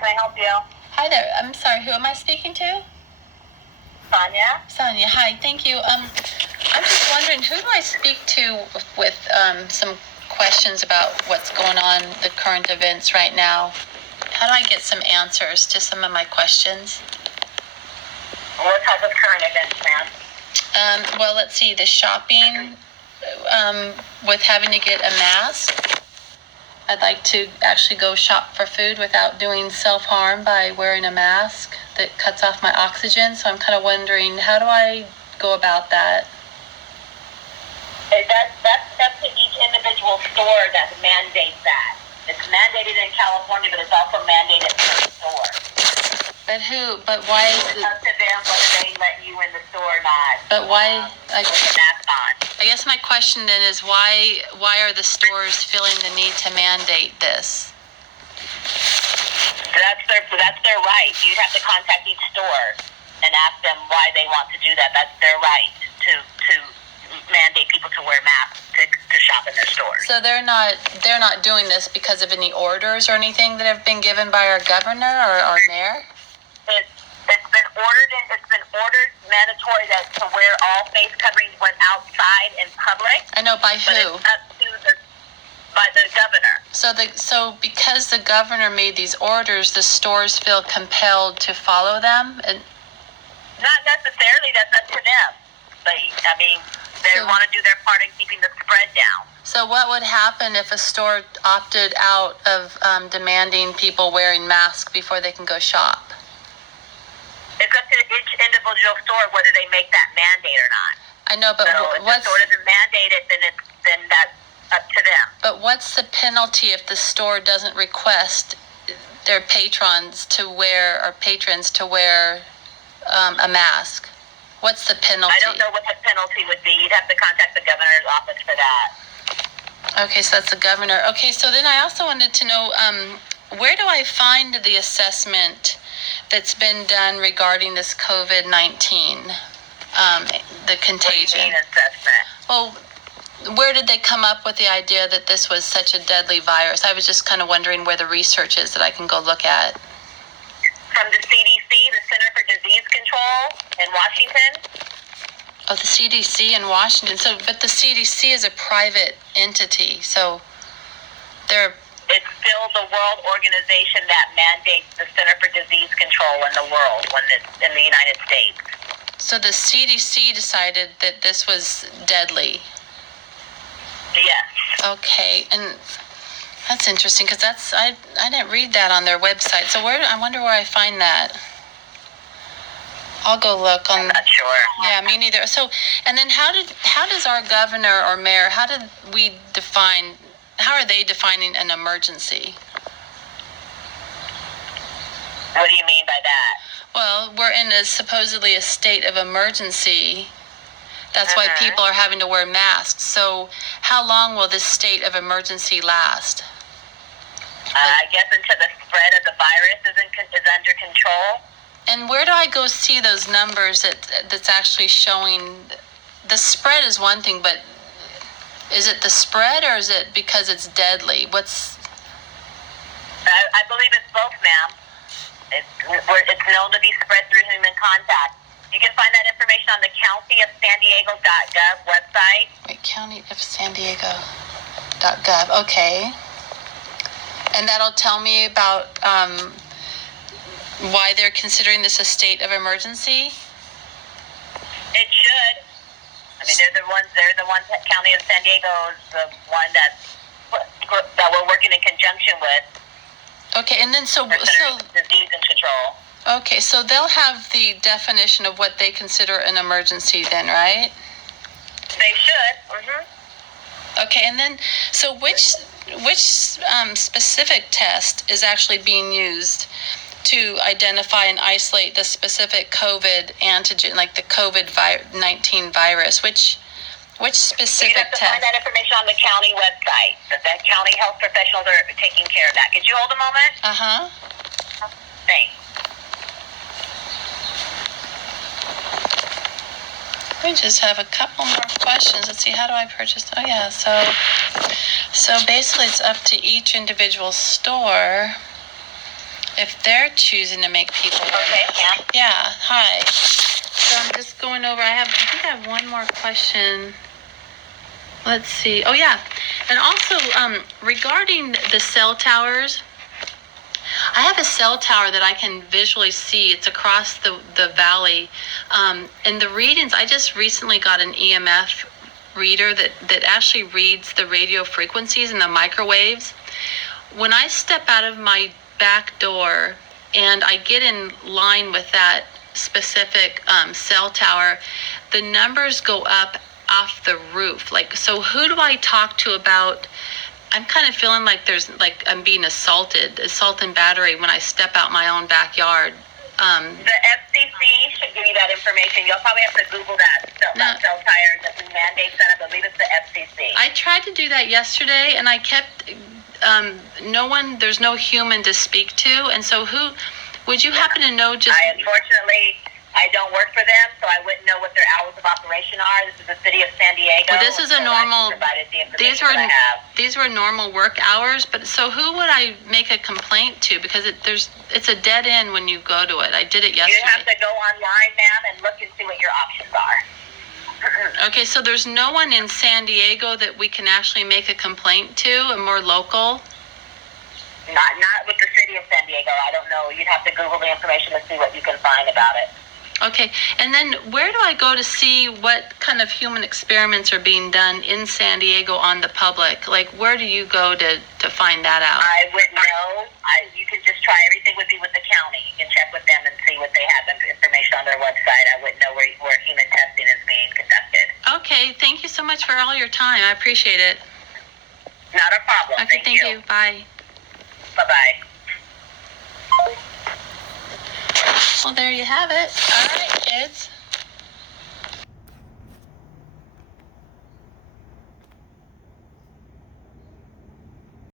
can I help you? Hi there. I'm sorry. Who am I speaking to? Sonia. Sonia. Hi. Thank you. I'm just wondering, who do I speak to with some questions about what's going on, the current events right now? How do I get some answers to some of my questions? What type of current events, ma'am? Well, let's see. The shopping with having to get a mask. I'd like to actually go shop for food without doing self-harm by wearing a mask that cuts off my oxygen. So I'm kind of wondering, how do I go about that? That's up to each individual store that mandates that. It's mandated in California, but it's also mandated per store. But why is it? It's up to them whether they let you in the store or not. But why? With a mask on. I guess my question then is, why are the stores feeling the need to mandate this? That's their right. You'd have to contact each store and ask them why they want to do that. That's their right to mandate people to wear masks to shop in their stores. So they're not doing this because of any orders or anything that have been given by our governor or our mayor? It's been ordered mandatory to wear all face coverings when outside in public. I know, by who? But it's up to by the governor. So because the governor made these orders, the stores feel compelled to follow them? And not necessarily. That's up to them. But I mean, they want to do their part in keeping the spread down. So what would happen if a store opted out of demanding people wearing masks before they can go shop? It's up to each individual store whether they make that mandate or not. I know, but so if the store doesn't mandate it, then that's up to them. But what's the penalty if the store doesn't request their patrons to wear a mask? What's the penalty? I don't know what the penalty would be. You'd have to contact the governor's office for that. Okay, so that's the governor. Okay, so then I also wanted to know, where do I find the assessment that's been done regarding this COVID-19, the contagion? What do you mean assessment? Well, where did they come up with the idea that this was such a deadly virus? I was just kind of wondering where the research is that I can go look at. From the CDC, the Center for Disease Control in Washington. Oh, the CDC in Washington. So, but the CDC is a private entity, so it's still the world organization that mandates the Center for Disease Control in the world when it's in the United States. So the CDC decided that this was deadly. Yes. Okay, and that's interesting because I didn't read that on their website. So I wonder where I find that. I'll go look on. I'm not sure. Yeah, me neither. So, and then how does our governor or mayor, how are they defining an emergency? What do you mean by that? Well, we're in supposedly a state of emergency. That's why people are having to wear masks. So how long will this state of emergency last? I guess until the spread of the virus is under control. And where do I go see those numbers that's actually showing the spread is one thing, but is it the spread or is it because it's deadly? I believe it's both, ma'am. It's known to be spread through human contact. You can find that information on the County of SanDiegoCounty.gov website. Wait, County of SanDiegoCounty.gov. Okay. And that'll tell me about why they're considering this a state of emergency? It should. I mean, they're the ones that County of San Diego is the one that we're working in conjunction with. Okay, and then so disease and control. Okay, so they'll have the definition of what they consider an emergency then, right? They should. Mm-hmm. Okay, and then so which specific test is actually being used to identify and isolate the specific COVID antigen, like the COVID-19 virus? Which specific you have to test? Find that information on the county website. The county health professionals are taking care of that. Could you hold a moment? Thanks. We just have a couple more questions. Let's see, how do I purchase? Oh yeah, so basically it's up to each individual store if they're choosing to make people wear Okay, masks. Yeah, hi. So I'm just going over, I think I have one more question. Let's see. Oh, yeah. And also, regarding the cell towers, I have a cell tower that I can visually see. It's across the valley. And the readings, I just recently got an EMF reader that actually reads the radio frequencies and the microwaves. When I step out of my back door and I get in line with that specific cell tower, the numbers go up off the roof. Like, so who do I talk to about? I'm kind of feeling like I'm being assault and battery when I step out my own backyard. The FCC should give you that information. You'll probably have to Google that cell tire, the mandate set up. I believe it's the FCC. I tried to do that yesterday, and I kept there's no human to speak to. And so would you happen to know just... Unfortunately, I don't work for them, so I wouldn't know what their hours of operation are. This is the city of San Diego. Well, this is a normal... These were normal work hours, but so who would I make a complaint to? Because it's a dead end when you go to it. I did it yesterday. You have to go online, ma'am, and look and see what your options are. Okay, so there's no one in San Diego that we can actually make a complaint to, a more local? Not with the city of San Diego. I don't know. You'd have to Google the information to see what you can find about it. Okay, and then where do I go to see what kind of human experiments are being done in San Diego on the public? Like, where do you go to find that out? I wouldn't know. You can just try. Everything would be with the county. You can check with them and see what they have information on their website. I wouldn't know where human testing is being conducted. Okay, thank you so much for all your time. I appreciate it. Not a problem. Okay, thank you. Bye. Bye-bye. Well, there you have it. All right, kids.